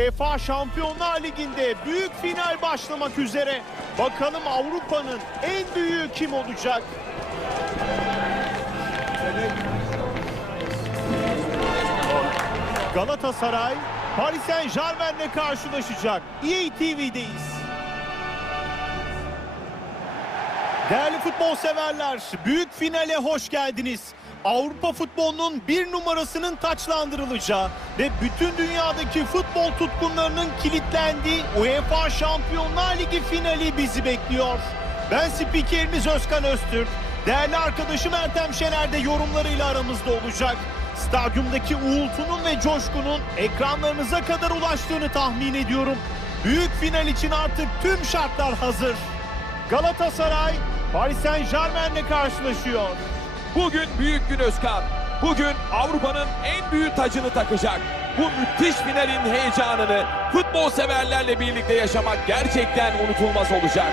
UEFA Şampiyonlar Ligi'nde büyük final başlamak üzere. Bakalım Avrupa'nın en büyüğü kim olacak? Galatasaray Paris Saint Germain'le karşılaşacak. EA TV'deyiz. Değerli futbol severler, büyük finale hoş geldiniz. Avrupa futbolunun bir numarasının taçlandırılacağı ve bütün dünyadaki futbol tutkunlarının kilitlendiği UEFA Şampiyonlar Ligi finali bizi bekliyor. Ben spikeriniz Özkan Öztürk. Değerli arkadaşım Ertem Şener de yorumlarıyla aramızda olacak. Stadyumdaki uğultunun ve coşkunun ekranlarınıza kadar ulaştığını tahmin ediyorum. Büyük final için artık tüm şartlar hazır. Galatasaray Paris Saint Germain'le karşılaşıyor. Bugün büyük gün Özkan. Bugün Avrupa'nın en büyük tacını takacak. Bu müthiş finalin heyecanını futbol severlerle birlikte yaşamak gerçekten unutulmaz olacak.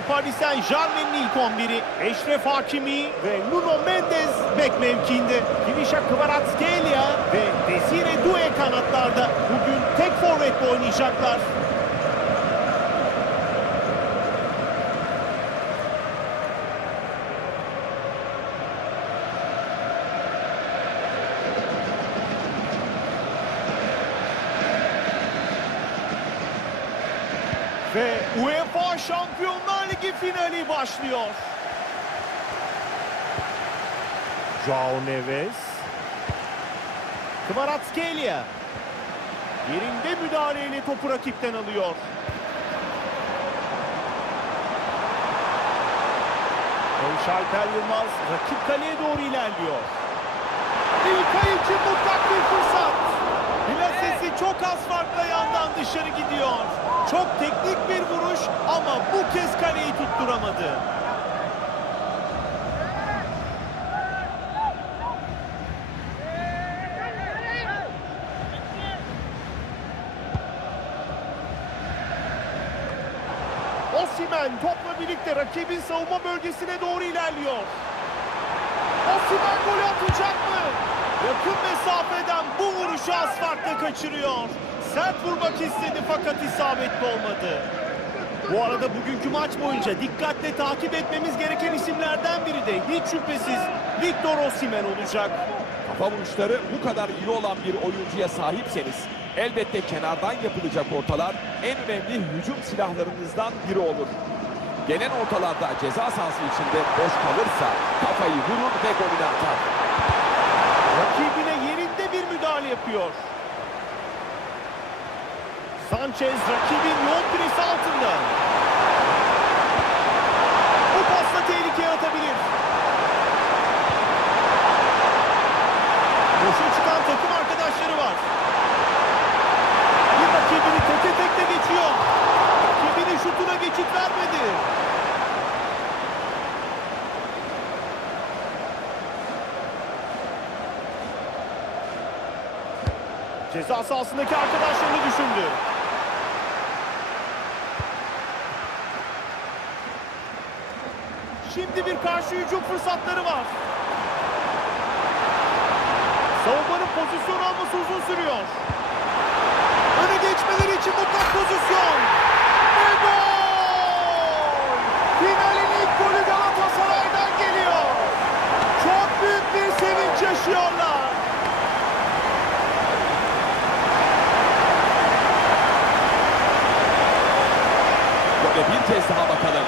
Paris Saint Germain'in ilk 11'i. Eşref Hakimi ve Nuno Mendes bek mevkiinde. Kivisha Kvaratskhelia ve Desire Doué kanatlarda. Bugün tek forvetle oynayacaklar. Ve UEFA Şampiyonlar Ligi finali başlıyor. Joao Neves. Kvaratskhelia. Yerinde müdahaleyle topu rakipten alıyor. Şalper Yılmaz rakip kaleye doğru ilerliyor. İlkay için mutlak bir fırsat. Çok az farkla yandan dışarı gidiyor. Çok teknik bir vuruş ama bu kez kaleyi tutturamadı. Osimhen topla birlikte rakibin savunma bölgesine doğru ilerliyor. Osimhen golü atacak mı? Yakın mesafeden bu vuruşu az farkla kaçırıyor. Sert vurmak istedi fakat isabetli olmadı. Bu arada bugünkü maç boyunca dikkatle takip etmemiz gereken isimlerden biri de hiç şüphesiz Victor Osimhen olacak. Kafa vuruşları bu kadar iyi olan bir oyuncuya sahipseniz elbette kenardan yapılacak ortalar en önemli hücum silahlarınızdan biri olur. Gelen ortalarda ceza sahası içinde boş kalırsa kafayı vurur ve golünü atar. Müdahale yapıyor. Sanchez rakibin yoğun presi altında. Bu pasla tehlikeye atabilir. Boşa çıkan takım arkadaşları var. Bir rakibini teke tekle geçiyor. Rakibinin şutuna geçit vermedi. Ceza sahasındaki arkadaşlarını düşündü. Şimdi bir karşı hücum fırsatları var. Savunmanın pozisyon alması uzun sürüyor. Öne geçmeleri için mutlak pozisyon. Ve gol! Finalin ilk golü Galatasaray'dan geliyor. Çok büyük bir sevinç yaşıyorlar. Böyle bir kez daha bakalım.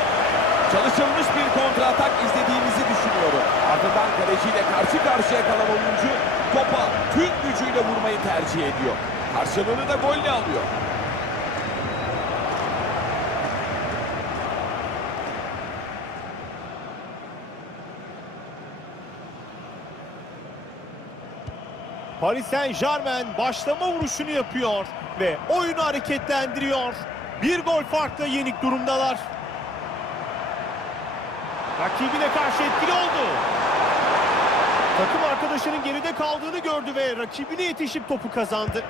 Çalışılmış bir kontratak izlediğimizi düşünüyorum. Ardından kaleciyle karşı karşıya kalan oyuncu topa tüm gücüyle vurmayı tercih ediyor. Karşılığını da golle alıyor. Paris Saint Germain başlama vuruşunu yapıyor ve oyunu hareketlendiriyor. Bir gol farkla yenik durumdalar. Rakibine karşı etkili oldu. Takım arkadaşının geride kaldığını gördü ve rakibine yetişip topu kazandı.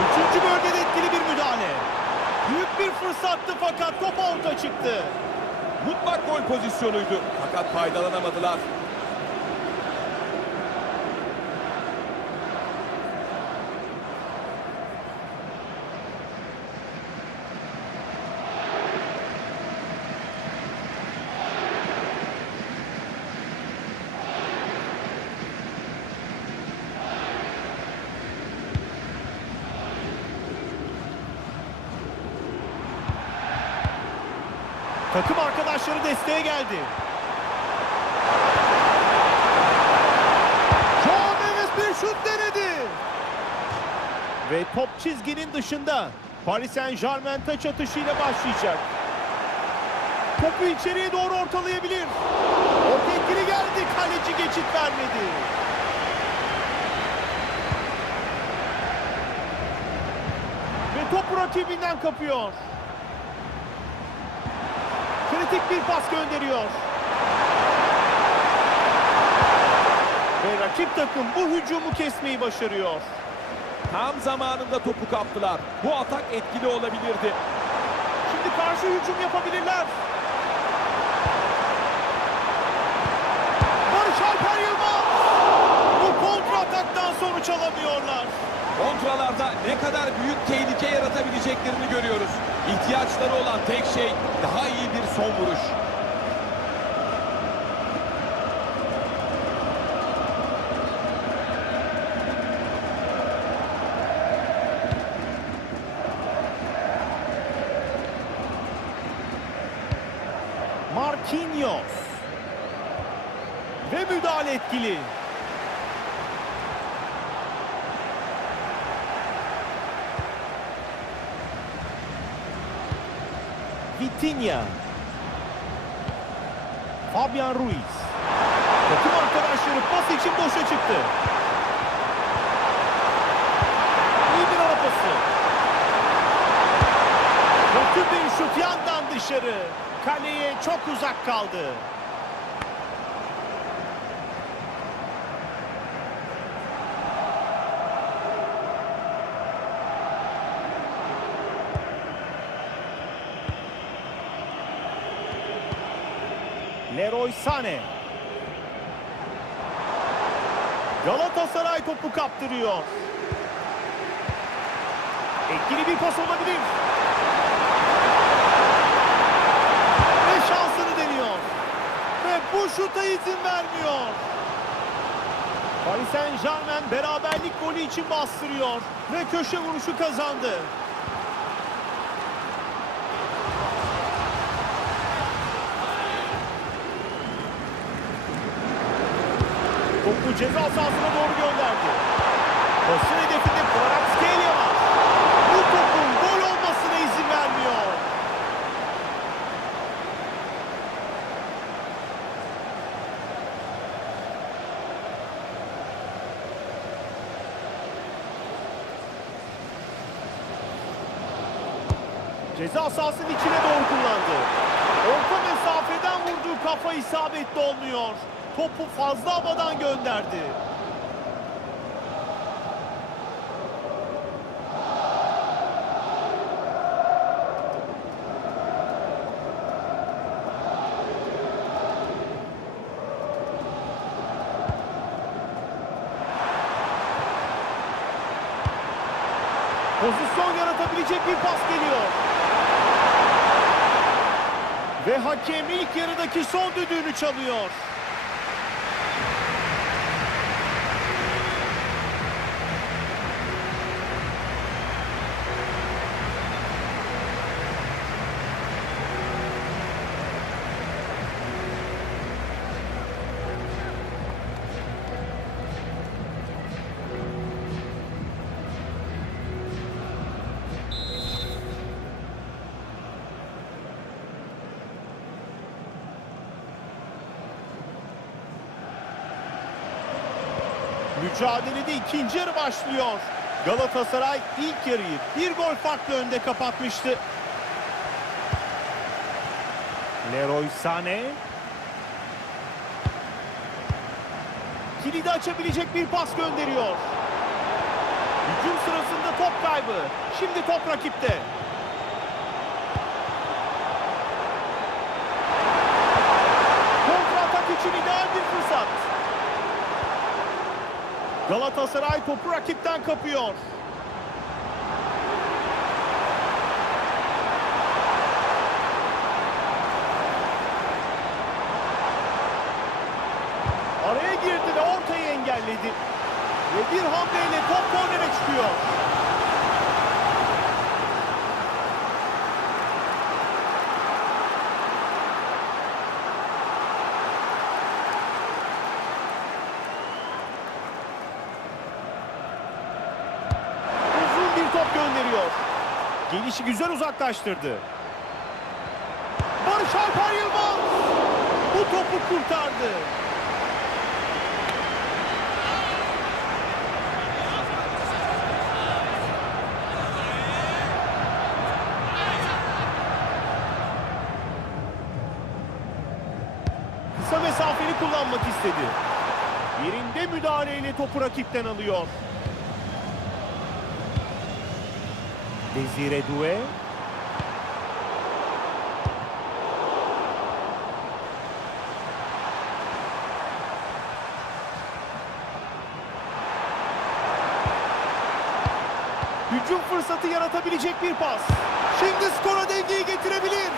Üçüncü bölgede etkili bir müdahale. Büyük bir fırsattı fakat top avuta çıktı. Mutlak gol pozisyonuydu fakat faydalanamadılar. Takım arkadaşları desteğe geldi. Joao Neves bir şut denedi. Ve top çizginin dışında. Paris Saint Germain taç atışıyla başlayacak. Topu içeriye doğru ortalayabilir. Orta etkili geldi. Kaleci geçit vermedi. Ve topu rakibinden kapıyor. Kritik bir pas gönderiyor. Ve rakip takım bu hücumu kesmeyi başarıyor. Tam zamanında topu kaptılar. Bu atak etkili olabilirdi. Şimdi karşı hücum yapabilirler. Barış Alper Yılmaz. Bu kontra ataktan sonuç alamıyorlar. Kontralarda ne kadar büyük tehlike yaratabileceklerini görüyoruz. İhtiyaçları olan tek şey daha iyi son vuruş. Marquinhos. Ve müdahale etkili. Vitinha. Fabian Ruiz. Takım arkadaşları pas için boşa çıktı. İyi bir ara pası. Bir şut yandan dışarı. Kaleye çok uzak kaldı. Leroy Sané. Galatasaray topu kaptırıyor. Etkili bir pas olabilir. Ve şansını deniyor. Ve bu şuta izin vermiyor. Paris Saint Germain beraberlik golü için bastırıyor. Ve köşe vuruşu kazandı. Topu ceza sahasına doğru gönderdi. Basın hedefinde Kvaratskhelia var. Bu topun gol olmasına izin vermiyor. Ceza sahasının içine doğru kullandı. Orta mesafeden vurduğu kafa isabetli olmuyor topu fazla havadan gönderdi. Pozisyon yaratabilecek bir pas geliyor. Ve hakem ilk yarıdaki son düdüğünü çalıyor. Mücadelede ikinci yarı başlıyor. Galatasaray ilk yarıyı bir gol farklı önde kapatmıştı. Leroy Sané. Kilidi açabilecek bir pas gönderiyor. Hücum sırasında top kaybı. Şimdi top rakipte. Kontra atak için ideal bir fırsat. Galatasaray topu rakipten kapıyor. Araya girdi ve ortayı engelledi. Ve bir hamleyle top kornere çıkıyor. Uzun bir top gönderiyor. Gelişi güzel uzaklaştırdı. Barış Alper Yılmaz bu topu kurtardı. Kısa mesafeli kullanmak istedi. Yerinde müdahaleyle topu rakipten alıyor. Desire Doué. Hücum fırsatı yaratabilecek bir pas. Şimdi skora dengeyi getirebilir.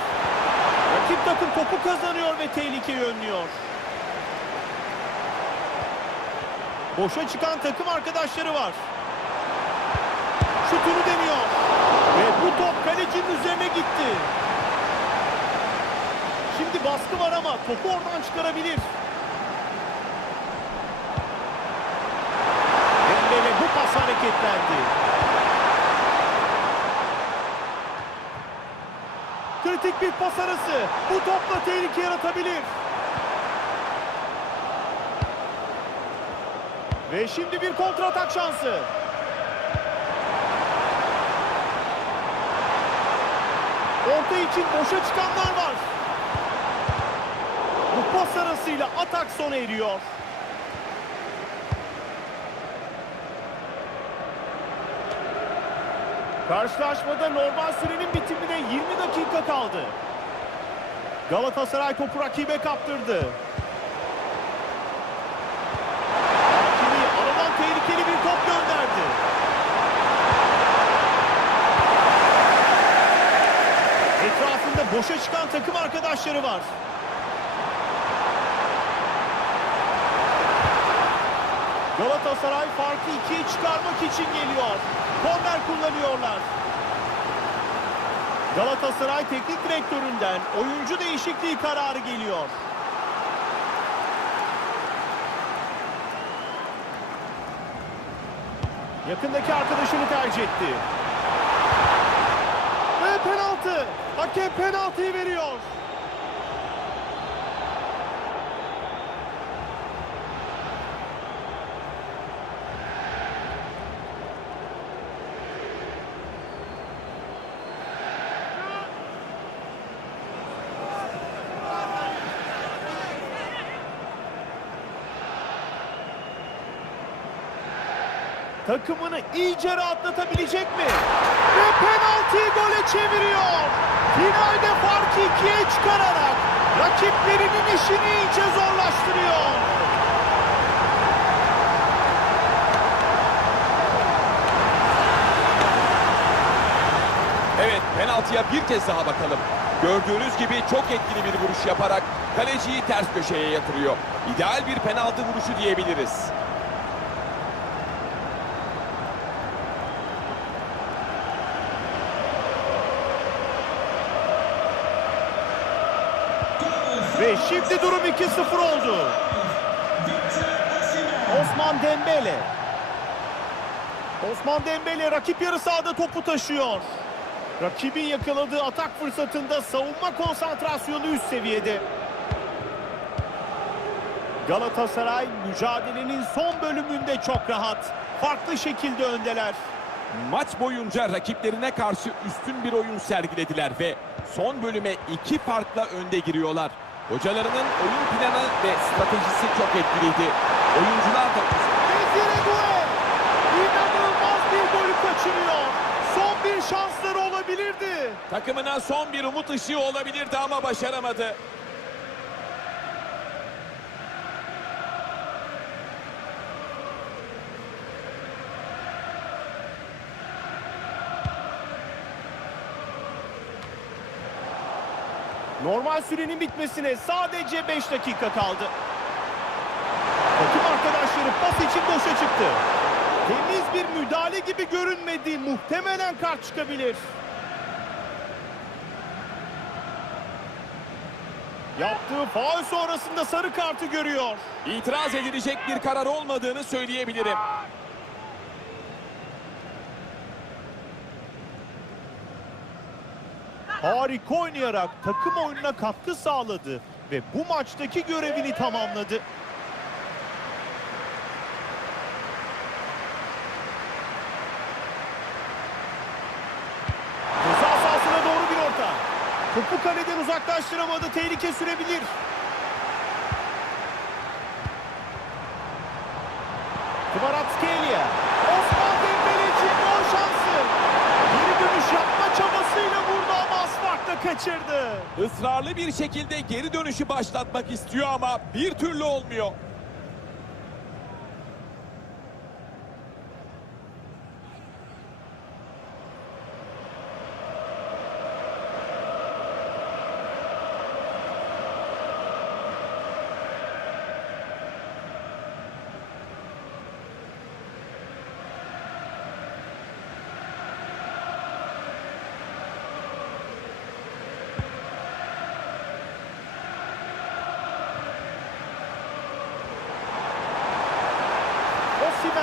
Rakip takım topu kazanıyor ve tehlikeyi önlüyor. Boşa çıkan takım arkadaşları var. Şutunu deniyor. Ve bu top kalecinin üzerine gitti. Şimdi baskı var ama topu oradan çıkarabilir. Dembele bu pas hareketlendi. Kritik bir pas arası. Bu topla tehlike yaratabilir. Ve şimdi bir kontratak şansı. Orta için boşa çıkanlar var. Bu pas arasıyla atak sona eriyor. Karşılaşmada normal sürenin bitimine 20 dakika kaldı. Galatasaray topu rakibe kaptırdı. Hakimi aradan tehlikeli bir top gönderdi. Etrafında boşa çıkan takım arkadaşları var. Galatasaray farkı ikiye çıkarmak için geliyor. Korner kullanıyorlar. Galatasaray teknik direktöründen oyuncu değişikliği kararı geliyor. Yakındaki arkadaşını tercih etti. Penaltı. Hakem penaltıyı veriyor. takımını iyice rahatlatabilecek mi? Ve penaltıyı gole çeviriyor. Finalde farkı ikiye çıkararak rakiplerinin işini iyice zorlaştırıyor. Penaltıya bir kez daha bakalım. Gördüğünüz gibi çok etkili bir vuruş yaparak kaleciyi ters köşeye yatırıyor. İdeal bir penaltı vuruşu diyebiliriz. Ve şimdi durum 2-0 oldu. Osman Dembele. Osman Dembele rakip yarı sahada topu taşıyor. Rakibin yakaladığı atak fırsatında savunma konsantrasyonu üst seviyede. Galatasaray mücadelenin son bölümünde çok rahat. Farklı şekilde öndeler. Maç boyunca rakiplerine karşı üstün bir oyun sergilediler ve son bölüme iki farkla önde giriyorlar. Hocalarının oyun planı ve stratejisi çok etkiliydi. Oyuncular da Desire inanılmaz bir golü kaçırıyor. Son bir şansları olabilirdi. takımına son bir umut ışığı olabilirdi ama başaramadı. Normal sürenin bitmesine sadece 5 dakika kaldı. Takım arkadaşları pas için boşa çıktı. Temiz bir müdahale gibi görünmedi. Muhtemelen kart çıkabilir. Yaptığı faul sonrasında sarı kartı görüyor. İtiraz edilecek bir karar olmadığını söyleyebilirim. Harika oynayarak takım oyununa katkı sağladı ve bu maçtaki görevini tamamladı. Ceza sahasına doğru bir orta. Topu kaleden uzaklaştıramadı. Tehlike sürebilir. Kvaratskhelia. Kaçırdı. Israrlı bir şekilde geri dönüşü başlatmak istiyor ama bir türlü olmuyor.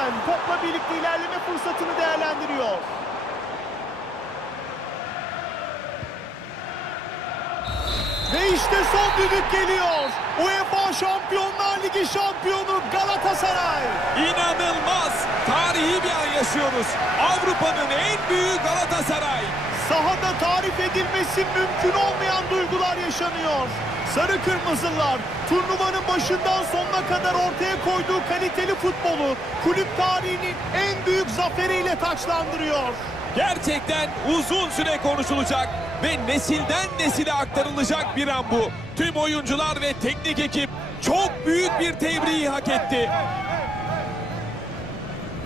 Osimhen topla birlikte ilerleme fırsatını değerlendiriyor. Ve işte son düdük geliyor. UEFA Şampiyonlar Ligi şampiyonu Galatasaray. İnanılmaz! Tarihi bir an yaşıyoruz. Avrupa'nın en büyük Galatasaray. Sahada tarif edilmesi mümkün olmayan duygular yaşanıyor. Sarı Kırmızılar turnuvanın başından sonuna kadar ortaya koyduğu kaliteli futbolu kulüp tarihinin en büyük zaferiyle taçlandırıyor. Gerçekten uzun süre konuşulacak ve nesilden nesile aktarılacak bir an bu. Tüm oyuncular ve teknik ekip çok büyük bir tebriği hak etti.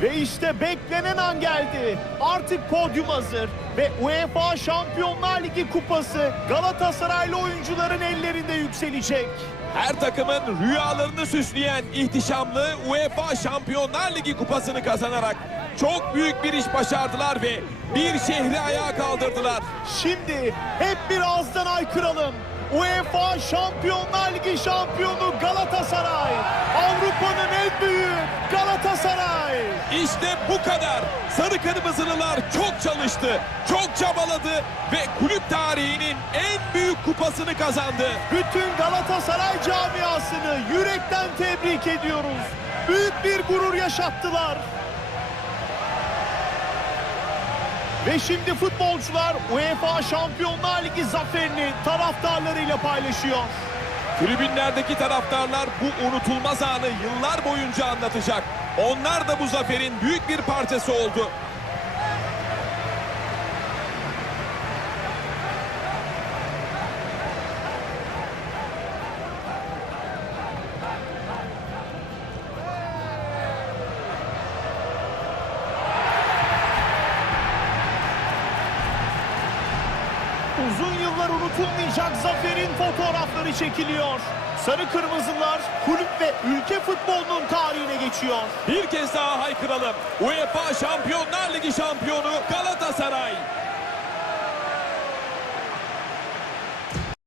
Ve işte beklenen an geldi. Artık podyum hazır ve UEFA Şampiyonlar Ligi kupası Galatasaraylı oyuncuların ellerinde yükselecek. Her takımın rüyalarını süsleyen ihtişamlı UEFA Şampiyonlar Ligi kupasını kazanarak çok büyük bir iş başardılar ve bir şehri ayağa kaldırdılar. Şimdi hep bir ağızdan aykıralım. UEFA Şampiyonlar Ligi şampiyonu Galatasaray. Avrupa'nın en büyüğü Galatasaray. İşte bu kadar. Sarı Kırmızılılar çok çalıştı, çok çabaladı ve kulüp tarihinin en büyük kupasını kazandı. Bütün Galatasaray camiasını yürekten tebrik ediyoruz. Büyük bir gurur yaşattılar. Ve şimdi futbolcular UEFA Şampiyonlar Ligi zaferini taraftarlarıyla paylaşıyor. Tribünlerdeki taraftarlar bu unutulmaz anı yıllar boyunca anlatacak. Onlar da bu zaferin büyük bir parçası oldu. uzun yıllar unutulmayacak zaferin fotoğrafları çekiliyor. Sarı Kırmızılar kulüp ve ülke futbolunun tarihine geçiyor. Bir kez daha haykıralım. UEFA Şampiyonlar Ligi şampiyonu